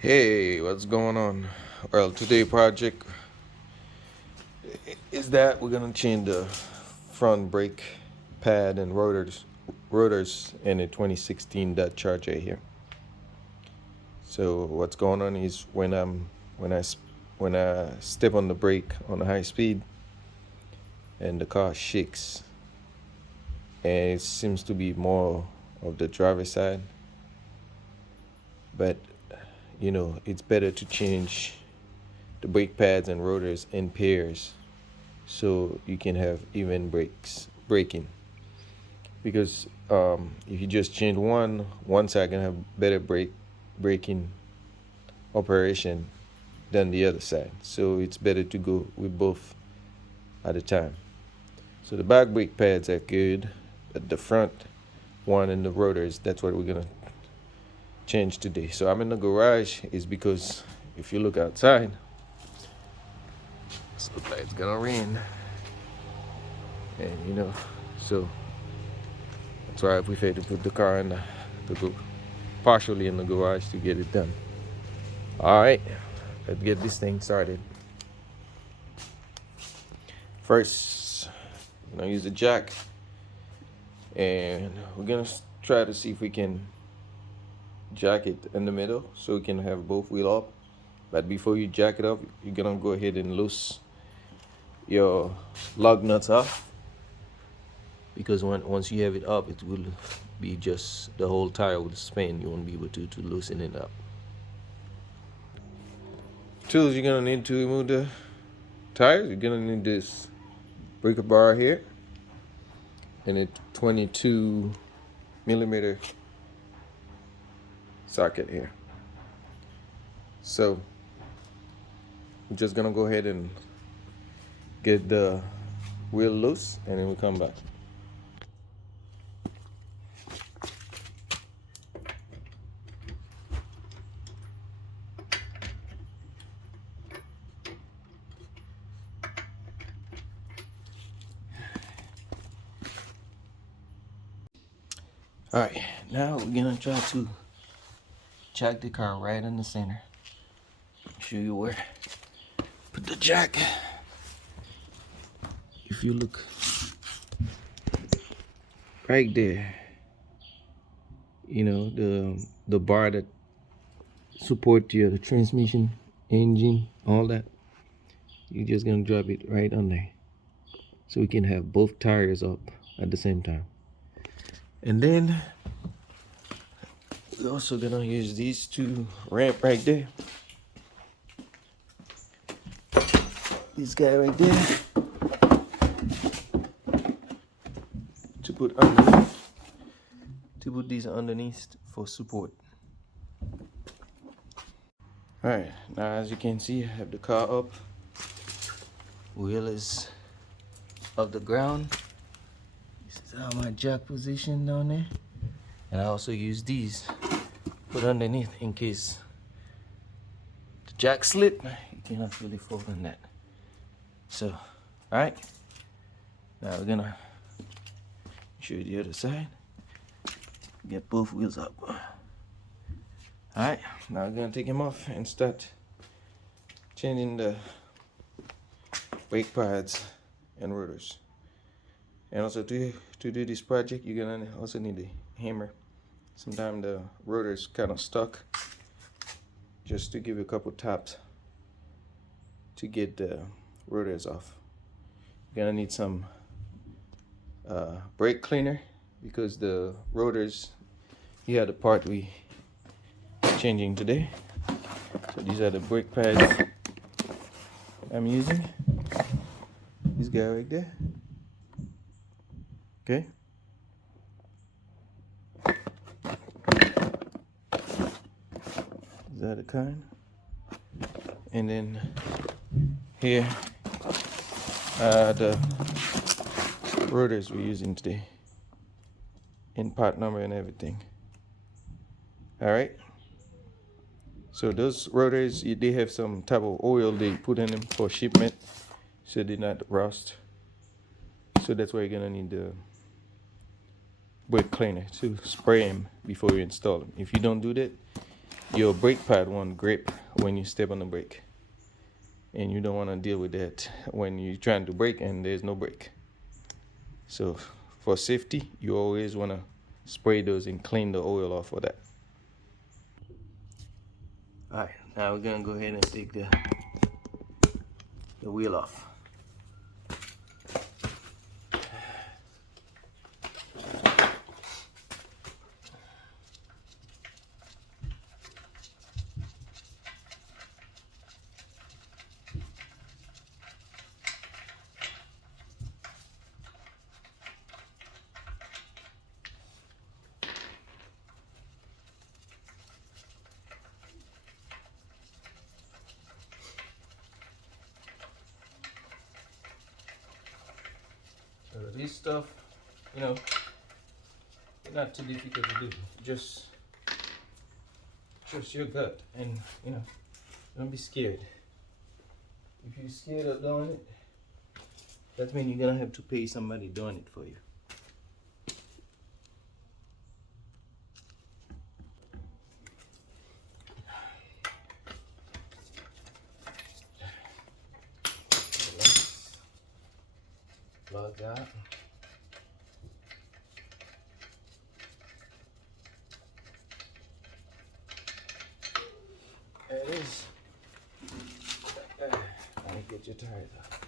Hey, what's going on? Well, today project is that we're gonna change the front brake pad and rotors in a 2016 Dodge Charger here. So what's going on is when I when I step on the brake on a high speed and the car shakes, and it seems to be more of the driver's side, but it's better to change the brake pads and rotors in pairs so you can have even braking, because if you just change one side can have better braking operation than the other side, so it's better to go with both at a time. So the back brake pads are good, but the front one and the rotors, that's what we're gonna change today. So I'm in the garage is because if you look outside, it looks like it's gonna rain, and so that's why I prefer to put the car in partially in the garage to get it done. All right, let's get this thing started. First, I'm gonna use the jack, and we're gonna try to see if we can jack it in the middle so we can have both wheel up. But before you jack it up, you're gonna go ahead and loose your lug nuts off, because once you have it up, it will be just the whole tire will spin. You won't be able to loosen it up. Tools you're gonna need to remove the tires. You're gonna need this breaker bar here and a 22 millimeter socket here. So we're just gonna go ahead and get the wheel loose, and then we come back. All right, now we're gonna try to jack the car right in the center. Show you where. Put the jack. If you look right there, the bar that support your transmission, engine, all that, you're just gonna drop it right on there, so we can have both tires up at the same time. And then we're also gonna use these two ramp right there. This guy right there to put underneath, to put these underneath for support. All right, now as you can see, I have the car up. Wheel is off the ground. This is how my jack position down there. And I also use these put underneath in case the jack slip, you cannot really fall on that. So, all right, now we're gonna show you the other side. Get both wheels up. All right, now we're gonna take them off and start changing the brake pads and rotors. And also to do this project, you're gonna also need a hammer. Sometimes the rotor's kind of stuck. Just to give you a couple taps to get the rotors off. You're gonna need some brake cleaner, because the rotors, here are the part we changing today. So these are the brake pads I'm using. This guy right there. Okay. Is that a kind? And then here are the rotors we're using today, in part number and everything. All right. So those rotors, they have some type of oil they put in them for shipment, so they're not rust. So that's why you're gonna need the brake cleaner to spray them before you install them. If you don't do that, your brake pad won't grip when you step on the brake, and you don't want to deal with that when you're trying to brake and there's no brake. So for safety, you always want to spray those and clean the oil off of that. All right, now we're gonna go ahead and take the wheel off. So this stuff, you know, it's not too difficult to do. Just trust your gut, and you know, don't be scared. If you're scared of doing it, that means you're gonna have to pay somebody doing it for you. Plug out. There it is. Let me get your tires off.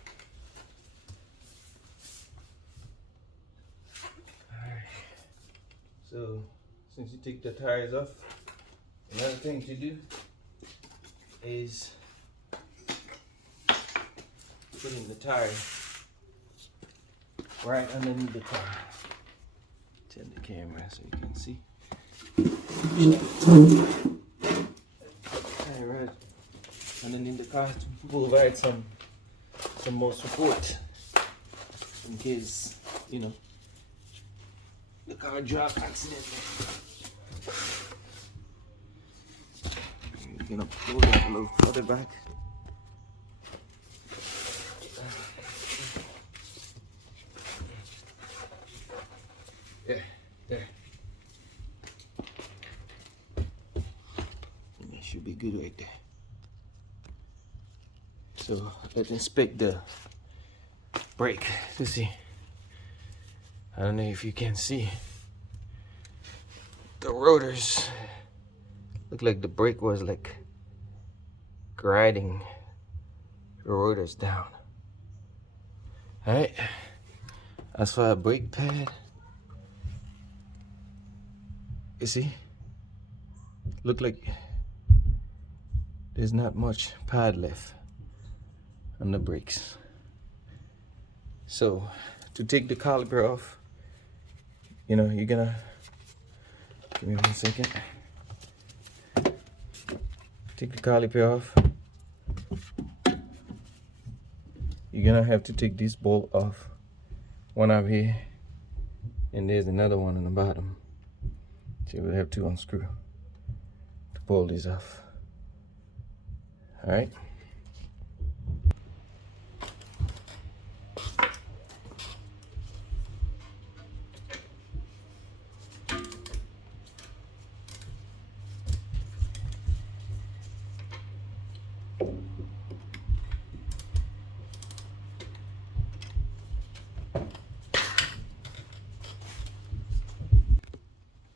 Alright. So, since you take the tires off, another thing to do is putting the tire right underneath the car. Turn the camera so you can see. Tire right underneath the car to provide some more support in case, you know, the car drop accidentally. You're gonna pull that a little further back. There. And that should be good right there. So let's inspect the brake to see. I don't know if you can see. The rotors look like the brake was like grinding the rotors down. Alright. As for a brake pad, you see, look like there's not much pad left on the brakes. So to take the caliper off, you know, you're gonna, give me 1 second. Take the caliper off. You're gonna have to take this bolt off. One up here, and there's another one on the bottom. So you will have to unscrew to pull this off. All right.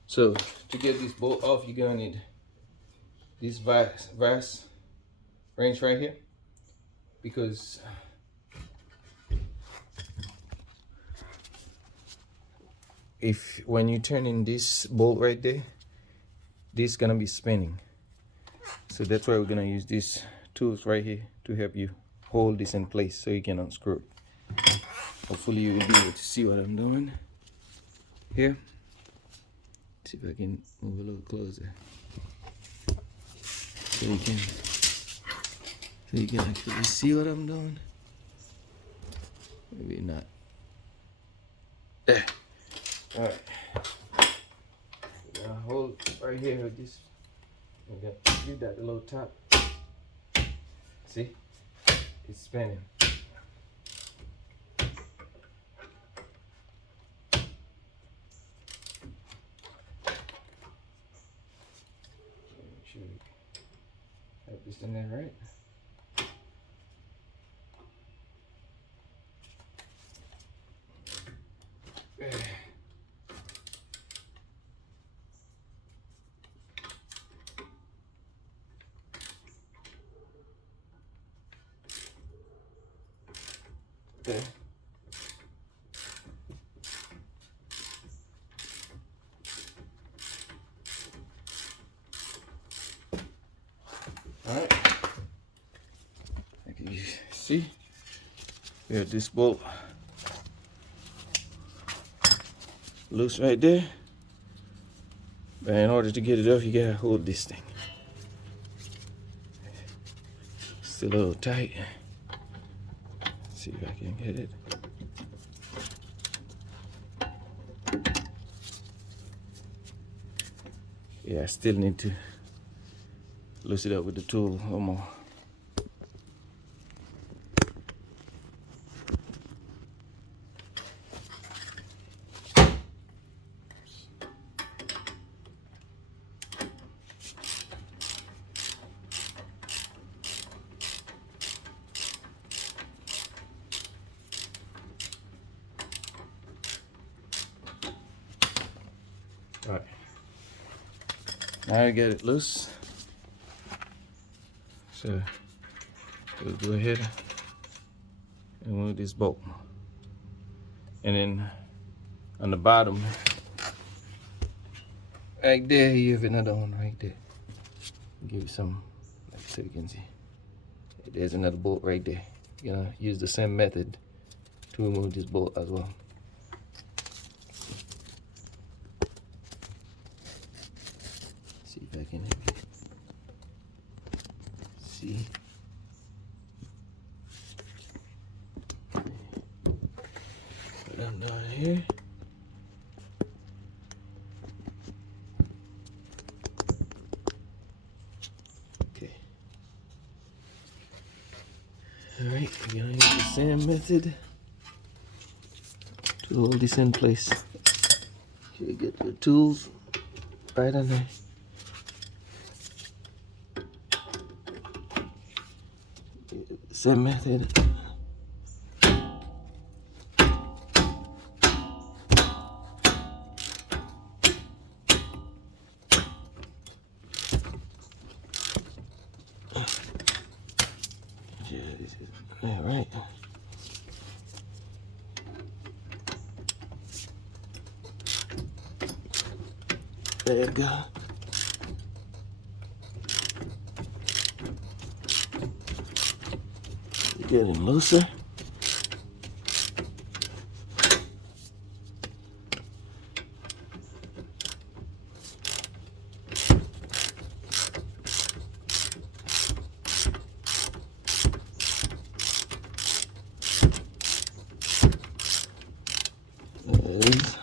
So to get this bolt off, you're gonna need this vise wrench right here, because if when you turn in this bolt right there, this is gonna be spinning. So that's why we're gonna use these tools right here to help you hold this in place so you can unscrew it. Hopefully you will be able to see what I'm doing here. See if I can move a little closer so you can actually see what I'm doing. Maybe not. There. All right. Now hold right here with this. I'm gonna leave that little top. See, it's spinning. Make sure you That piston there, right? Okay. Alright. Like you see, we have this bolt loose right there. But in order to get it off, you gotta hold this thing. Still a little tight. Let's see if I can get it. Yeah, I still need to loosen it up with the tool a little more. All right. Now I get it loose. So we'll go ahead and move this bolt. And then on the bottom, right there, you have another one right there. Give you some, so you can see. There's another bolt right there. You're gonna use the same method to remove this bolt as well. See if I can see. Put them down here. Okay. All right, we're gonna use the same method to hold this in place. Okay, get your tools right on there. Same method. Yeah, this is yeah, right. There you go. Getting looser. There it is.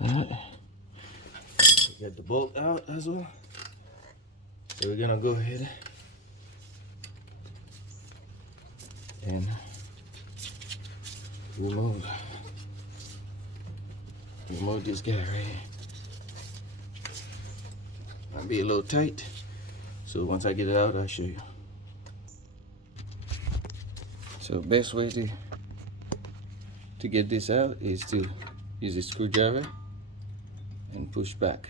All right. Get the bolt out as well. So we're gonna go ahead and remove this guy right here. Might be a little tight, so once I get it out, I'll show you. So best way to get this out is to use a screwdriver and push back.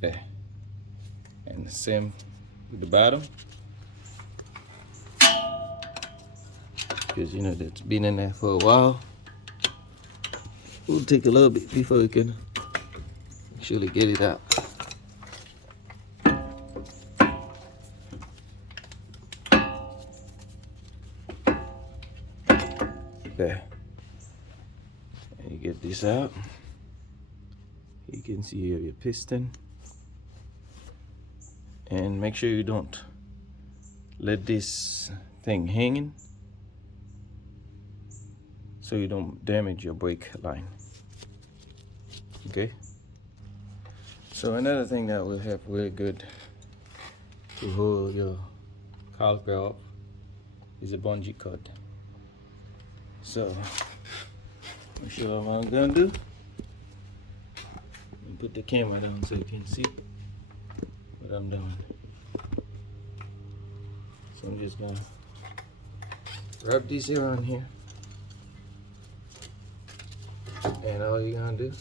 There. And the same with the bottom, because you know that's been in there for a while. We'll take a little bit before we can actually get it out. There. And you get this out. You can see you have your piston. And make sure you don't let this thing hanging so you don't damage your brake line. Okay? So another thing that will help really good to hold your caliper up is a bungee cord. So, I'll show you what I'm gonna do. put the camera down so you can see what I'm doing. So I'm just gonna wrap this around here, and all you're gonna do,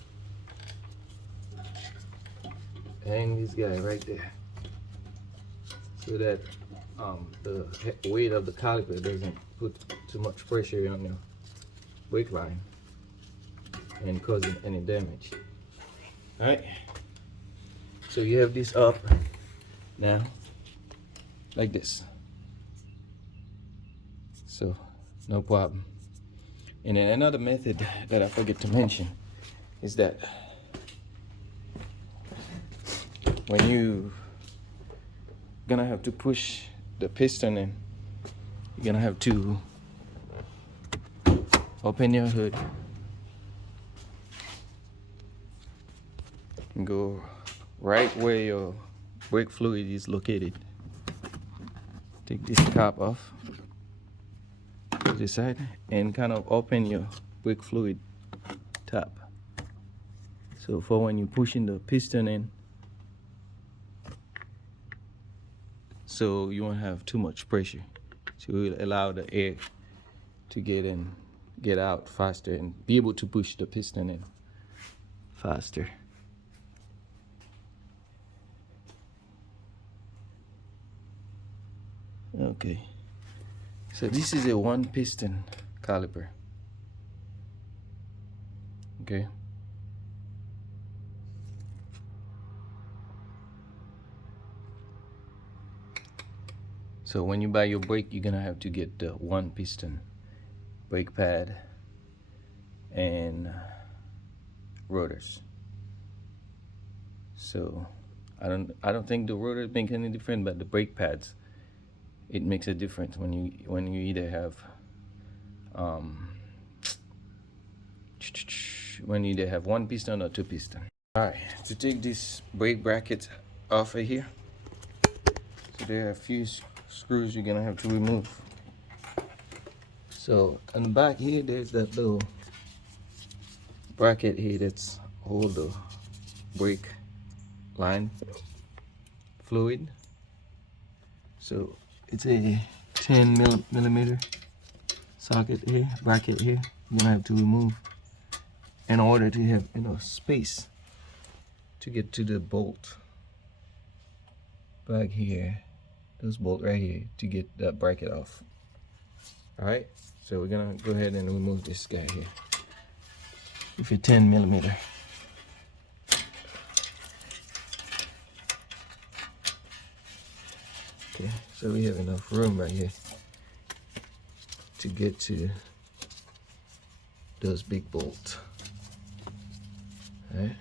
hang this guy right there so that the weight of the caliper doesn't put too much pressure on your brake line and causing any damage. Alright, so you have this up now like this, so no problem. And then another method that I forget to mention is that when you gonna have to push the piston in, you're gonna have to open your hood and go right where your brake fluid is located. Take this cap off to the side and kind of open your brake fluid tap. So for when you're pushing the piston in, so you won't have too much pressure. So it will allow the air to get in, get out faster, and be able to push the piston in faster. Okay, so this is a one piston caliper. Okay, so when you buy your brake, you're gonna have to get the one piston brake pad and rotors. So I don't think the rotors make any difference, but the brake pads, it makes a difference when you either have when you either have one piston or two piston. All right, to take this brake bracket off of here, so there are a few screws you're gonna have to remove. So on the back here, there's that little bracket here that's hold the brake line fluid. So it's a 10 millimeter socket here, bracket here. You're gonna have to remove in order to have enough space to get to the bolt back here, this bolt right here, to get that bracket off. All right, so we're gonna go ahead and remove this guy here with a 10 millimeter. Okay, so we have enough room right here to get to those big bolts. All right.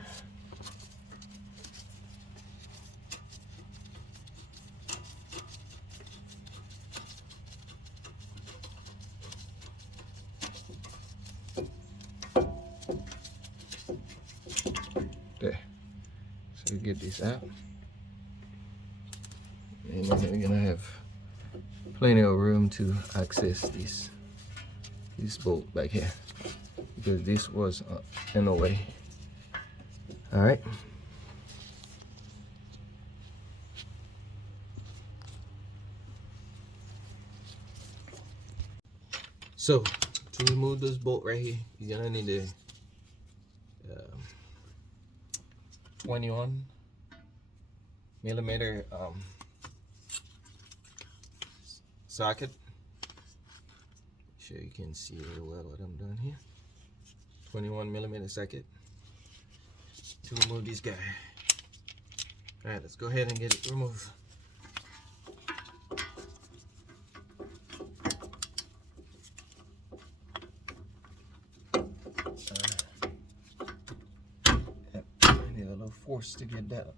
There. So we get this out. And then we're gonna have plenty of room to access this bolt back here, because this was in the way. All right. So to remove this bolt right here, you're gonna need a 21 millimeter socket. Sure you can see real well what I'm doing here. 21 millimeter socket to remove this guy. All right, let's go ahead and get it removed. I need a little force to get that up.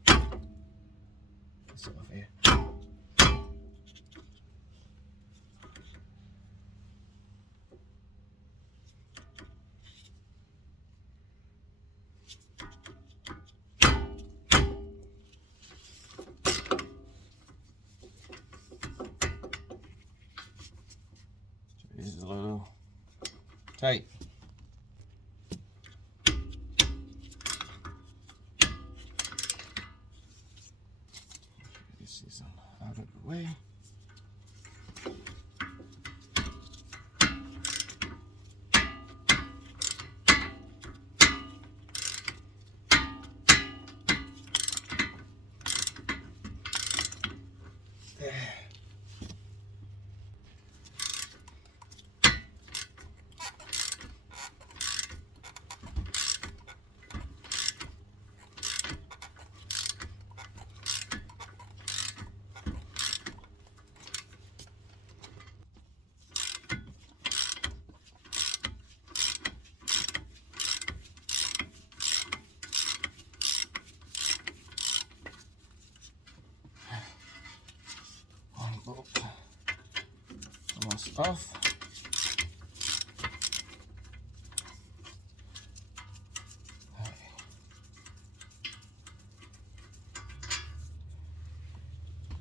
This off here. This is a little tight. way. Bolt almost off. Right.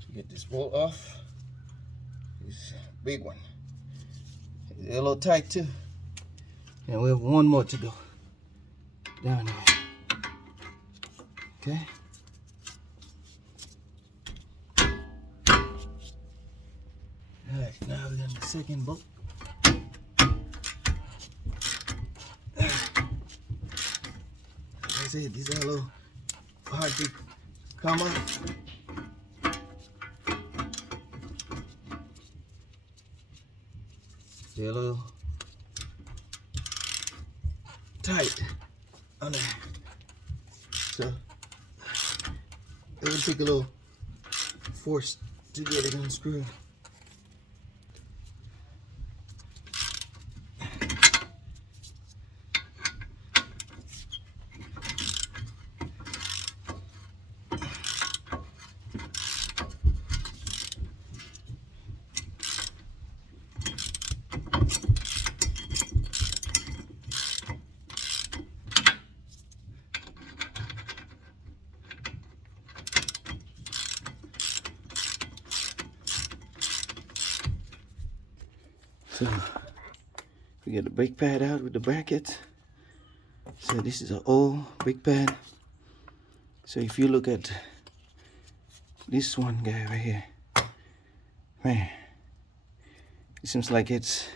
To get this bolt off, this big one. It's a little tight too. And we have one more to go down here. Okay. Alright, now we're on the second bolt. Like I said, these are a little hard to come up. They're a little tight on there. So it will take a little force to get it unscrewed. So we get the brake pad out with the brackets. So this is an old brake pad. So if you look at this one guy right here, man, it seems like it's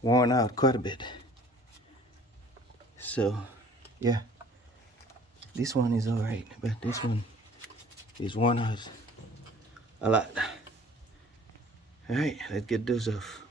worn out quite a bit. So yeah, this one is all right, but this one is worn out a lot. All right, let's get those off.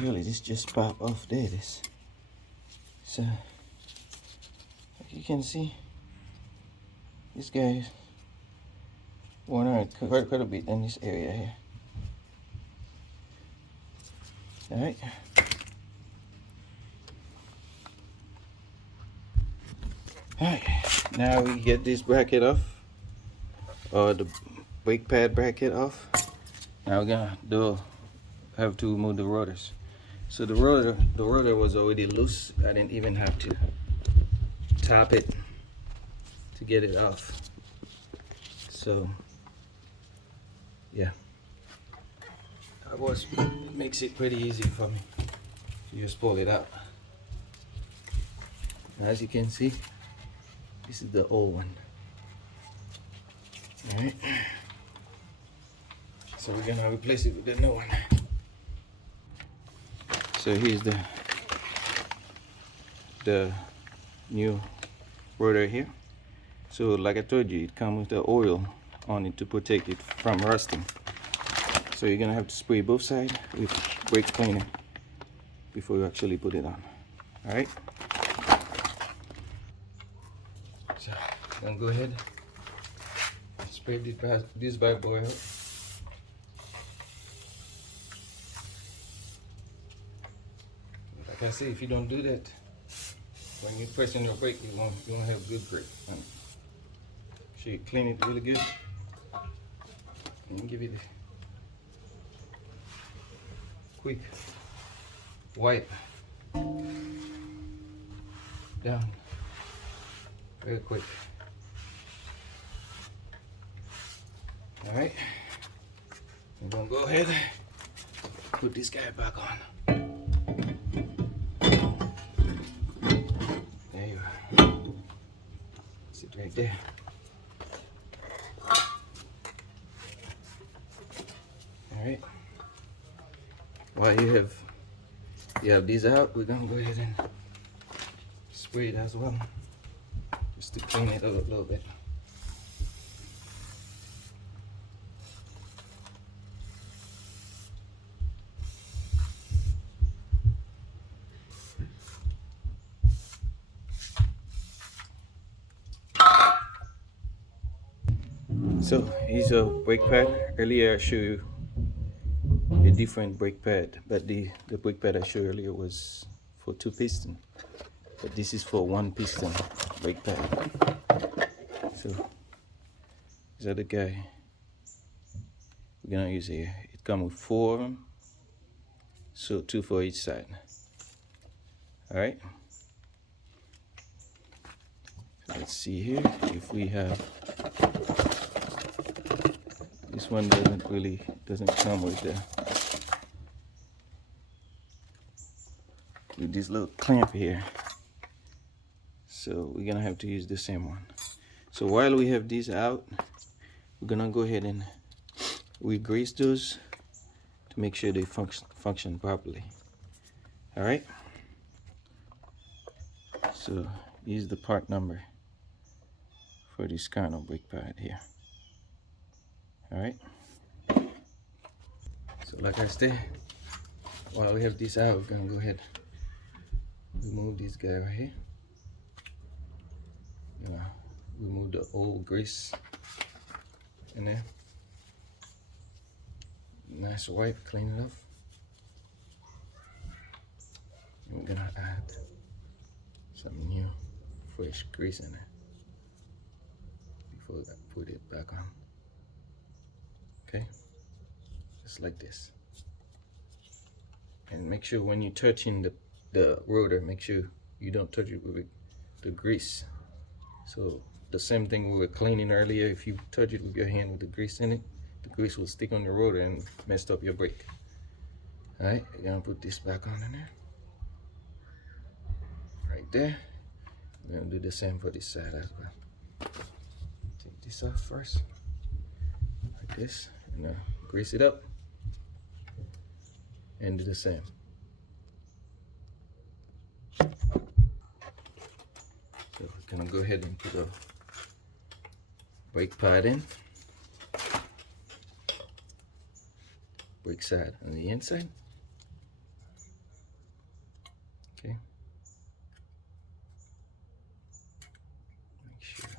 Really, this just pop off. There it is. So, like you can see, this guy is worn out quite a bit in this area here. All right. All right. Now we get this bracket off, or the brake pad bracket off. Now we're gonna have to remove the rotors. So the rotor was already loose. I didn't even have to tap it to get it off. So yeah, it makes it pretty easy for me. You just pull it out. As you can see, this is the old one. All right. So we're gonna replace it with the new one. So here's the new rotor here. So like I told you, it comes with the oil on it to protect it from rusting. So you're gonna have to spray both sides with brake cleaner before you actually put it on. All right. So I'm gonna go ahead and spray this bad boy out. Like I say, if you don't do that, when you press on your brake, you won't have good grip. So you clean it really good and give it a quick wipe down, very quick. All right, I'm gonna go ahead and put this guy back on. There you are. Sit right there. All right. While you have these out, we're gonna go ahead and spray it as well, just to clean it up a little bit. So here's a brake pad. Earlier I showed you a different brake pad, but the brake pad I showed earlier was for 2 piston, but this is for 1 piston brake pad. So this other guy we're gonna use here. It comes with 4 of them, so 2 for each side. All right. Let's see here if we have. This one doesn't come with this little clamp here, so we're gonna have to use the same one. So while we have these out, we're gonna go ahead and we grease those to make sure they function properly. All right. So here's the part number for this kind of brake pad here. All right. So like I said, while we have this out, we're gonna go ahead and remove this guy right here. Remove the old grease in there. Nice wipe, clean it up. And we're gonna add some new, fresh grease in there before I put it back on. Okay, just like this. And make sure when you're touching the rotor, make sure you don't touch it with the grease. So the same thing we were cleaning earlier, if you touch it with your hand with the grease in it, the grease will stick on your rotor and mess up your brake. All right, you're gonna put this back on in there. Right there. We're gonna do the same for this side as well. Take this off first, like this. And grease it up and do the same. So we're gonna go ahead and put a brake pad in, brake side on the inside. Okay. Make sure.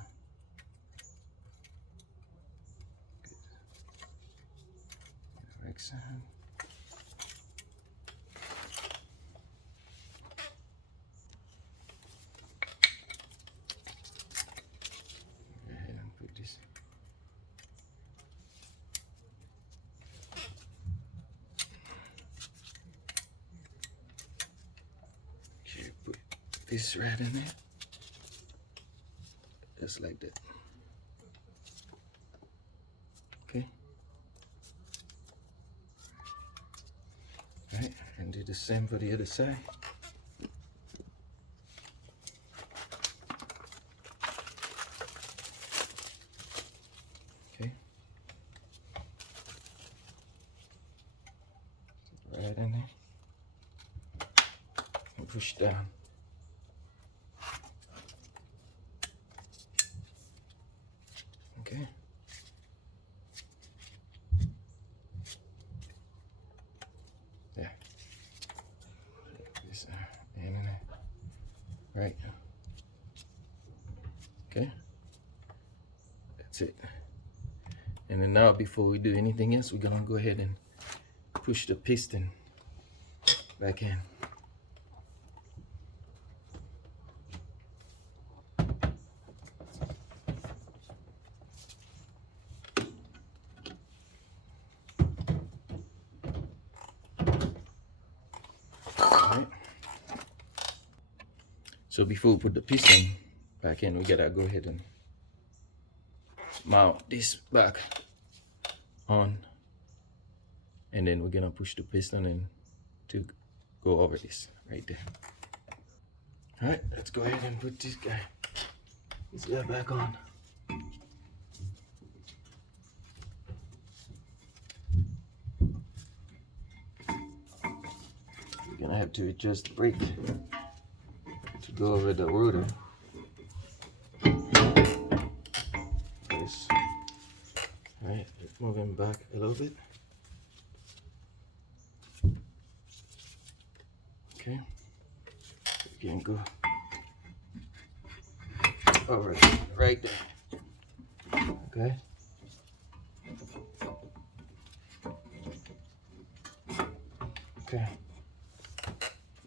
Right side. Go ahead and put this. Make sure you put this right in there. Just like that. Okay. Right, and do the same for the other side. Okay. Right in there. And push down. Okay. There. This and in there. Right. Okay. That's it. And then now, before we do anything else, we're gonna go ahead and push the piston back in. So before we put the piston back in, we gotta go ahead and mount this back on, and then we're gonna push the piston in to go over this right there. All right, let's go ahead and put this guy back on. We're gonna have to adjust the brake to go over the rotor. Yes. All right, let's move him back a little bit. Okay, we can go over right there. Okay. Okay.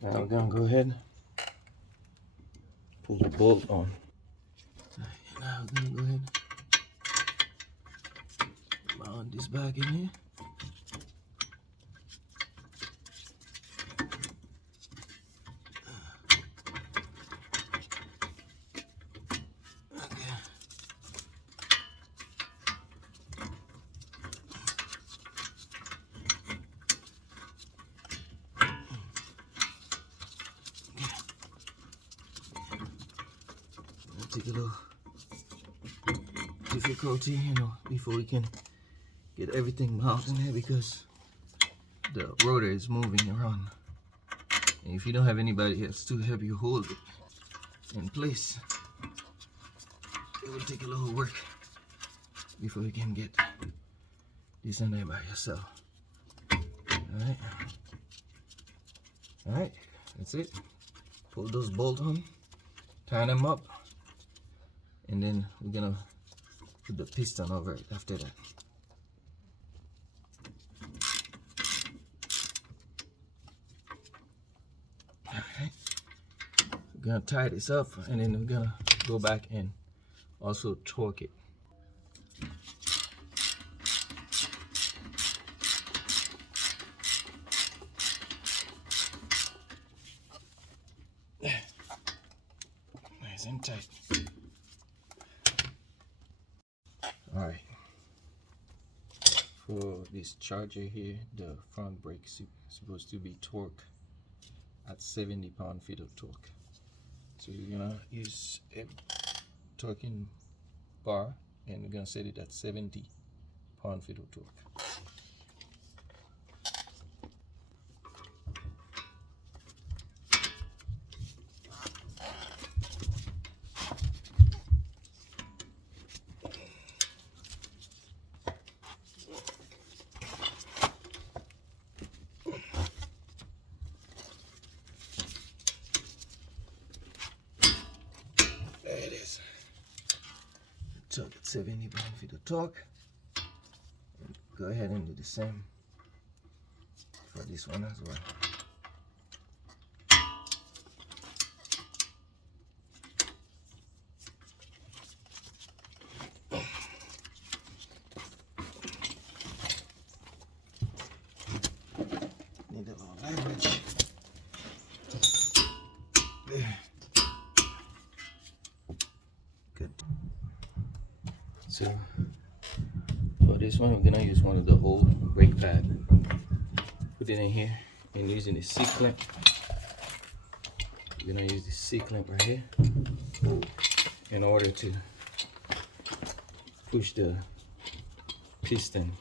Now we're gonna go ahead, pull the bolt on. Now we're gonna go ahead, mount this back in here. Take a little difficulty, you know, before we can get everything mounted in there because the rotor is moving around. And if you don't have anybody else to help you hold it in place, it will take a little work before you can get this in there by yourself. Alright. Alright, that's it. Pull those bolts on, tie them up. And then we're gonna put the piston over it after that. Alright. We're gonna tie this up and then we're gonna go back and also torque it. Nice and tight. Alright, for this Charger here, the front brake is supposed to be torque at 70 pound-feet of torque. So you're gonna use a torquing bar and we're gonna set it at 70 pound-feet of torque. There it is. Torque at 70 pound-feet of torque. And go ahead and do the same for this one as well. Need a little leverage. There. Good. So for this one, we're gonna use one of the old brake pad. Put it in here and using the C-clamp. We're gonna use the C-clamp right here in order to push the piston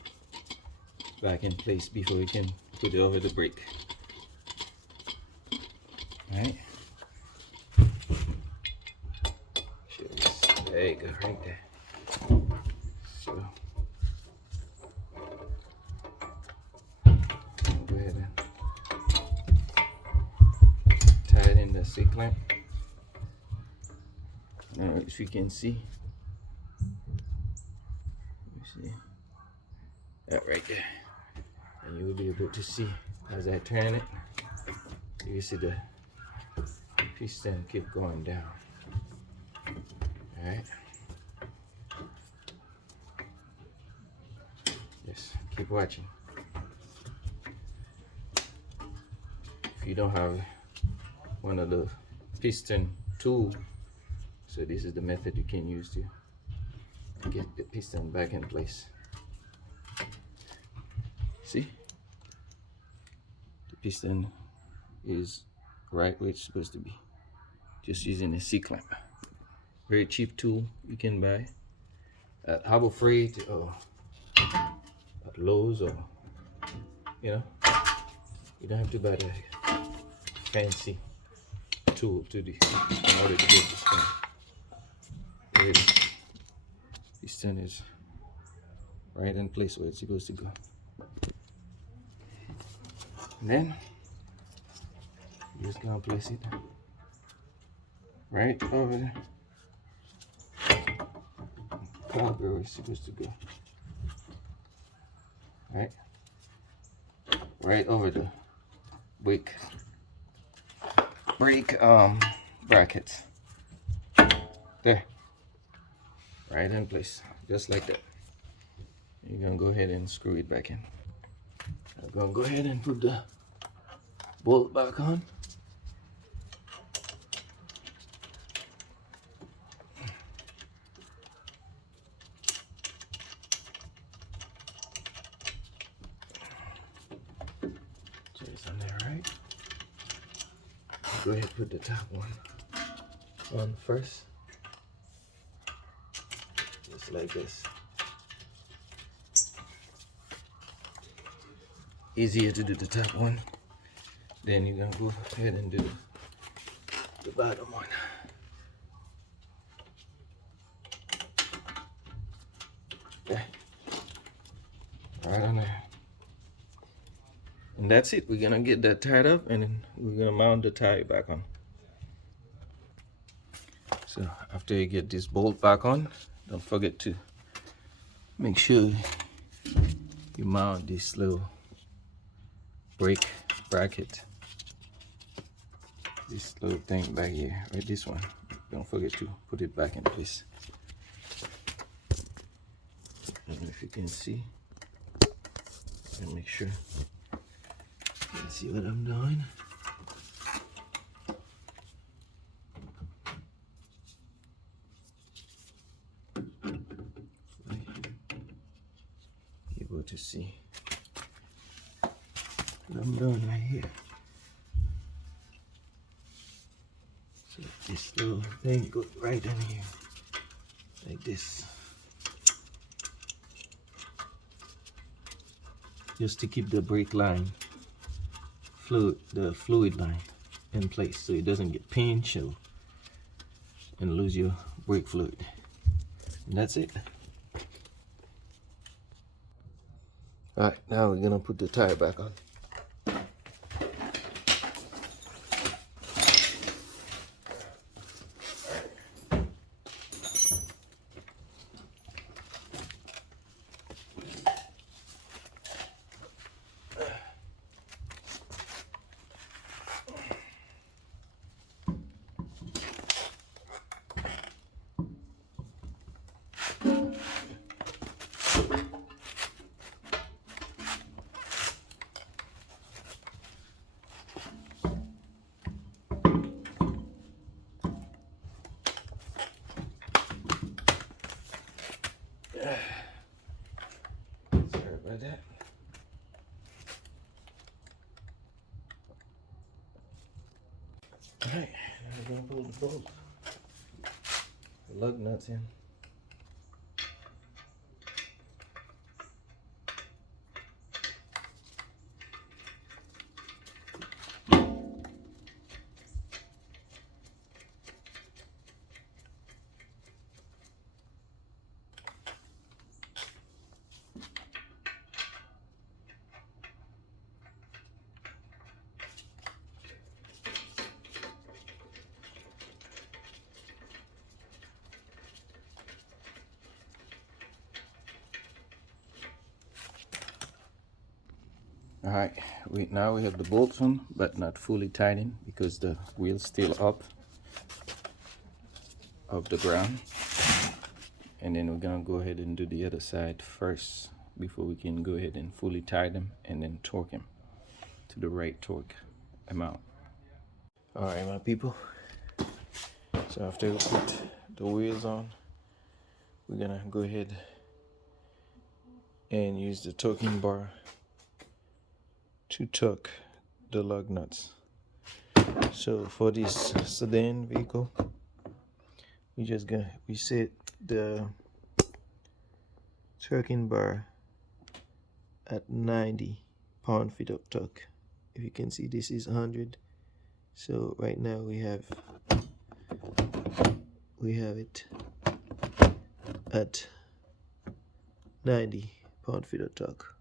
back in place before we can put it over the brake. All right. There you go, right there. So go ahead and tie it in the C-clamp. Now, if you can see, that right there, and you will be able to see as I turn it, you see the piston keep going down. All right. Yes, keep watching. If you don't have one of the piston tools, so this is the method you can use to get the piston back in place. See, the piston is right where it's supposed to be. Just using a C-clamp. Very cheap tool you can buy at Harbor Freight or at Lowe's, or you know, you don't have to buy the fancy tool to in order to get this thing. Here it is. Piston is right in place where it's supposed to go. And then you're just gonna place it right over there. Caliper where it's supposed to go. Right over the brake brackets. There. Right in place. Just like that. You're gonna go ahead and screw it back in. I'm gonna go ahead and put the bolt back on. So it's on there, right? Go ahead and put the top one on first. Just like this. Easier to do the top one. Then you're gonna go ahead and do the bottom one. Okay. Right on there. And that's it. We're gonna get that tied up, and then we're gonna mount the tire back on. So after you get this bolt back on, don't forget to make sure you mount this little brake bracket, this little thing back here, right? This one. Don't forget to put it back in place. I don't know if you can see. And make sure you can see what I'm doing. Able to see what I'm doing right here. So this little thing goes right in here, like this, just to keep the brake line the fluid line in place, so it doesn't get pinched and lose your brake fluid. And that's it. All right, now we're gonna put the tire back on. Sorry about that. Alright, now we're gonna pull the bolt, the lug nuts in. Alright, now we have the bolts on, but not fully tightened because the wheel's still up off the ground. And then we're gonna go ahead and do the other side first before we can go ahead and fully tie them and then torque them to the right torque amount. Alright, my people, so after we put the wheels on, we're gonna go ahead and use the torquing bar to torque the lug nuts. So for this sedan vehicle, we set the torquing bar at 90 pound-feet of torque. If you can see, this is 100. So right now we have it at 90 pound-feet of torque.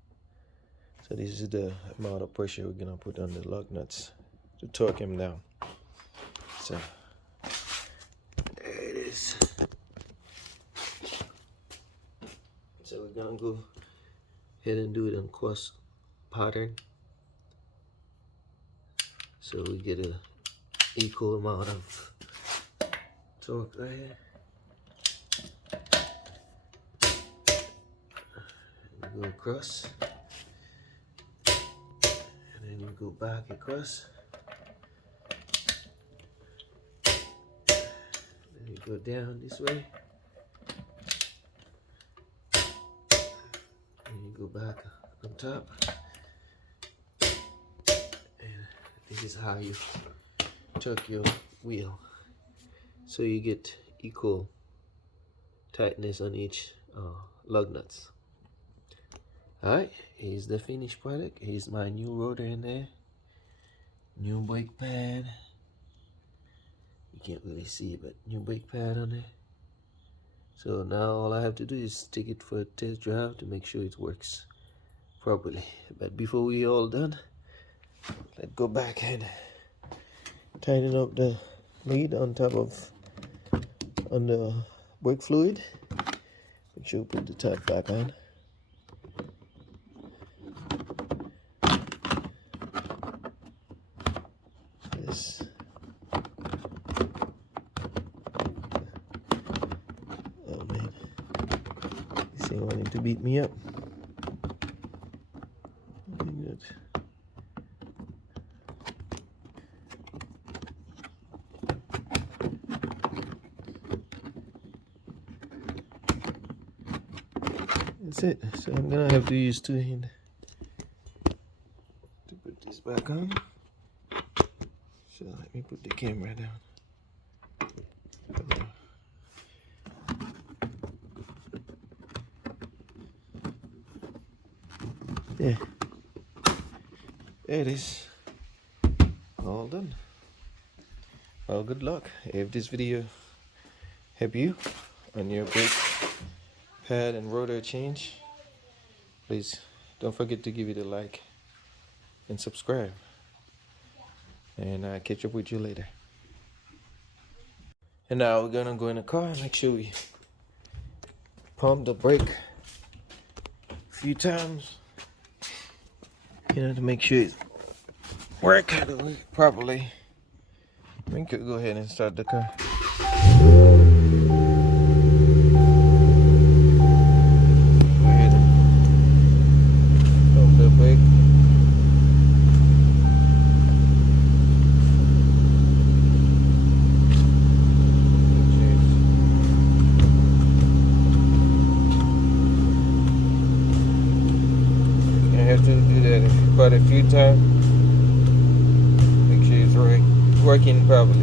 So this is the amount of pressure we're gonna put on the lug nuts to torque him down. So there it is. So we're gonna go ahead and do it on cross pattern, so we get a equal amount of torque right here. And go across, and then you go back across, then you go down this way, and you go back on top, and this is how you torque your wheel, so you get equal tightness on each lug nuts. Alright, here's the finished product. Here's my new rotor in there, new brake pad. You can't really see it, but new brake pad on there. So now all I have to do is take it for a test drive to make sure it works properly. But before we all done, let's go back and tighten up the lead on the brake fluid. Make sure we put the top back on. Yes. Oh man, this thing wanting to beat me up. Good. That's it. So I'm gonna have to use two hands to put this back on. So let me put the camera down. Yeah, there it is. All done. Well, good luck. If this video helped you on your brake pad and rotor change, please don't forget to give it a like and subscribe. And I'll catch up with you later. And now we're gonna go in the car and make sure we pump the brake a few times, to make sure it works properly. We could go ahead and start the car. Go ahead and pump the brake. Have to do that quite a few times. Make sure it's working properly.